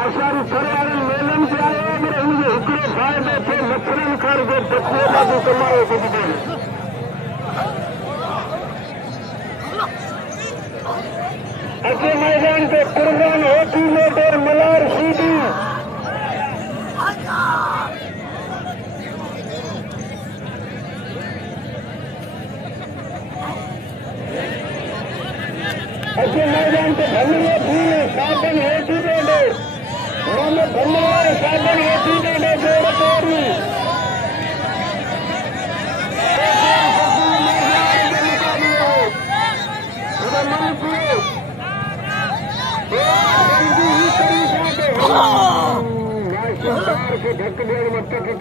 आसानी सरवारन मेलन से आए मेरे मुझे हिकड़े फायदे थे लखनऊ कर के बच्चे लागू कमाए को भी अगे मैदान के कुर्बान होती मोटर मलार सीधी अगे मैदान के भंगरे भूले साधन होती दे भंगरे साधन होती दे जोड़ तोड़ी के ढक देर मत के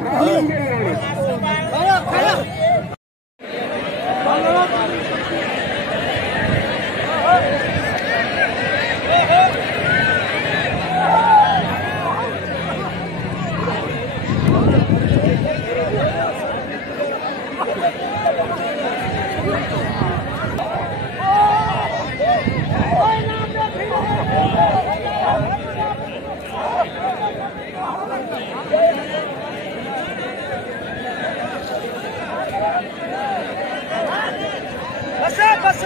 बस